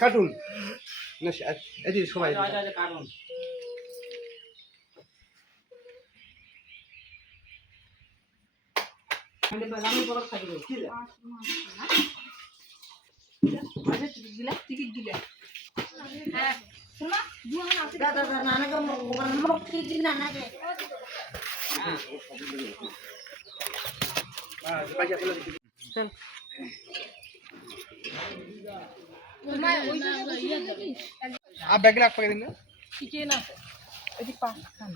cartoon সবাই ticket দিলে आप बैग लाख पकड़ देंगे चिकन আছে এটি পাঁচ খান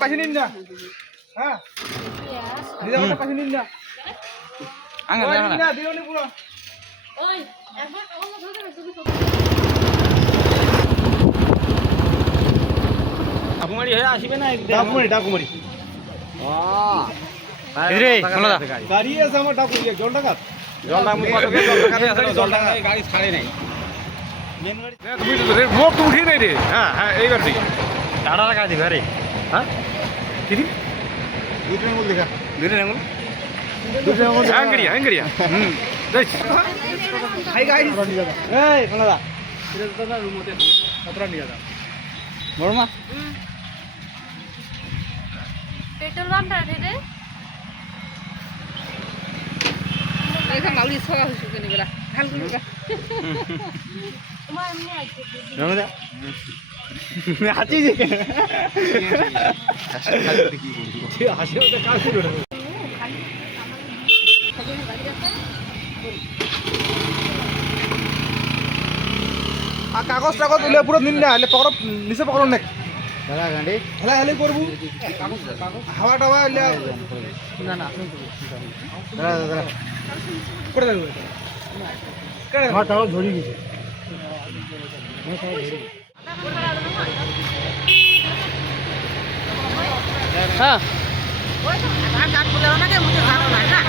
পাশে নিন না হ্যাঁ দিদা ওটা পাশে নিন না আঙ্গা না দিও নি পুরো ওই একবার অন্য ধরে তুমি ডাকুমারি হয়ে আসবে না ডাকুমারি বাহ রে কোনটা গাড়ি আছে আমার ডাকুমারি জল টাকা গাড়ি ছাড়ে নাই মেন গাড়ি তুমি তো রে মোট উঠি নাই রে হ্যাঁ হ্যাঁ এইবার ঠিক টাটা লাগা দিবা রে হ্যাঁ ঠিক দুটো আঙ্গুল দেখা দুটো আঙ্গুল আঙ্গড়িয়া দেখ হাই গাড়ি এই কোনটা এটা তো না রুমতে কতরা নিয়ে যা বড়মা পেট্রোল পাম্পটা রে এখানে মাউলি ছড়া হইছে কেন বেলা ভাল করিবা তোমার এমনি আইছে রমদা হাঁচি যে কেন হাসি কি করব হাসি ওটা কাজ করব আর কাগজ টাগজ উলে পুরো দিন না হলে পকড় নিচে পকড় না হেলা গাড়ি হেলা হেলে করব কাগজ হাওয়া টাওয়া হলে না না আপনি দাঁড়া দাঁড়া করে দেব করে হাওয়া টাওয়া ধরি গেছে হ্যাঁ ওই তো আধার কার্ড বলে ওনাকে মুঝে জানো না না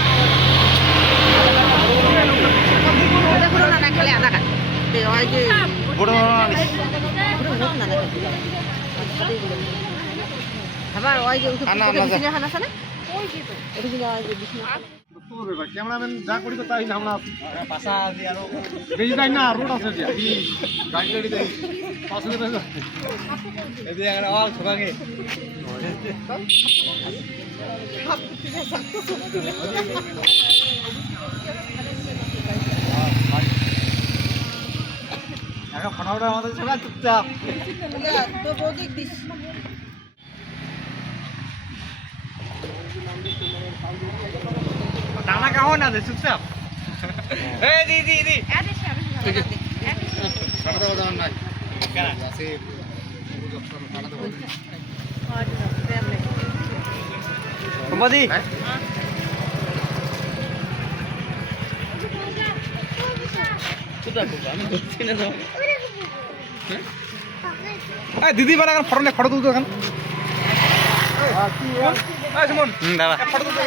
দেখো না না খালি আধার কার্ড দে ওই যে বড় না আবার ওই যে বিছনা খানা আছে না ওই যে তো ওদিকে ওই যে বিছনা ক্যামেরাম্যান যা করি তো তাই না আমরা পাশা দি আর বেশি তাই না রোড আছে যে কি গাড়ি গাড়ি দেই পাশে দেই এই যে এখানে অল ছোকাগে এখন ফটোটা আমাদের সবাই চুপচাপ তো বৌদি দিস দানা কাও না দে চুপচাপ এই দি দি দি আরে সারা দাও দাও না কেন আছে সারা দাও কমদি চুপচাপ আমি বলছি না তো এই দিদি বারা ফটো নে ফটো তুলতো এখন এই সুমন দাদা ফটো তুলতো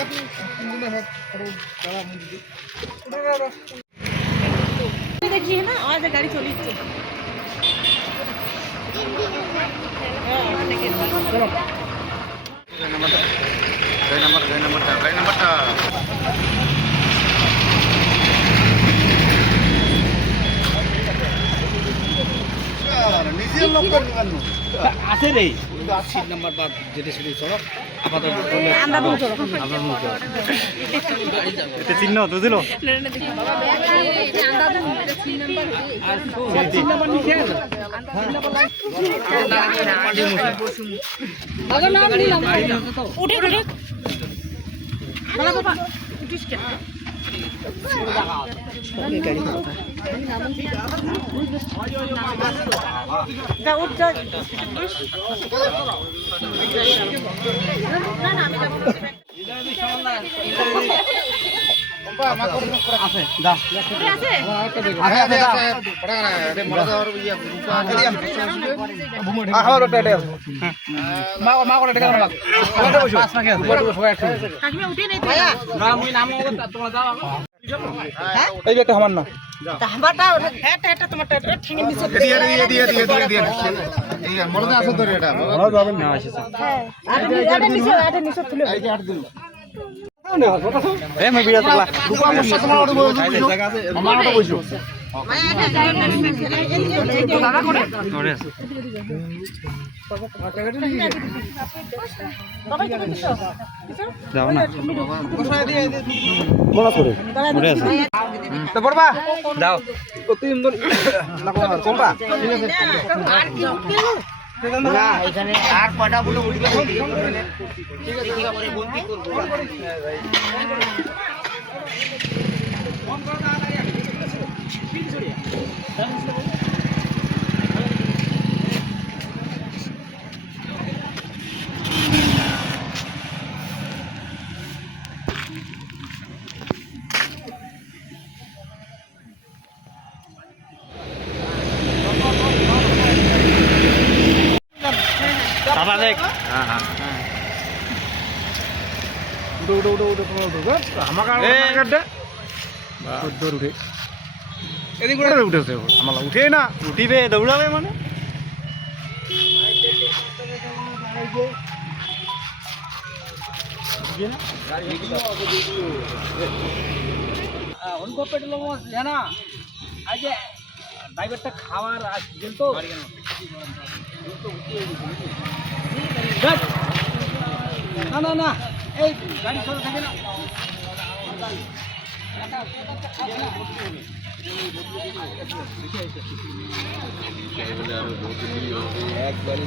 देखिए ना आज गाड़ी चली আছে রে সিট নাম্বার বা যেটা সেটা চলো আপাতত আমরা দুটো চলো আমরা দুটো এটা চিহ্ন তো দিলো এটা আন্দাজ এটা সিট নাম্বার আর সিট নাম্বার নিচে আছে বাবা নাম নিলাম উঠে উঠে বাবা বাবা উঠিস কেন এই একটা আমার না আমারটা এটা এটা তোমারটা এটা ঠেঙে নিচে মনে আছে তো এটা ভালো যাবেন না আসে হ্যাঁ এটা নিচে তুলে এই যে 8 দিন এ মই বিড়া তোলা আমার ওটা বইছো করে আছে যাও না বলা করে করে আছে তো পড়বা যাও তো তিন দিন কোনটা ঠিক আছে আর কি না এখানে আর কটা বলে উঠবে ঠিক আছে ঠিক আছে বলতি করব দাদা দেখ হ্যাঁ হ্যাঁ উঠো উঠো উঠো উঠো তোমার উঠো আমাকে কাটে দৌড় উঠে এদিক করে উঠেছে আমার উঠে না উঠিবে দৌড়াবে মানে অন্য পেটে লোক জানা আজ ড্রাইভারটা খাওয়ার আসছিল তো না না না এই গাড়ি চলে থাকে না একবারই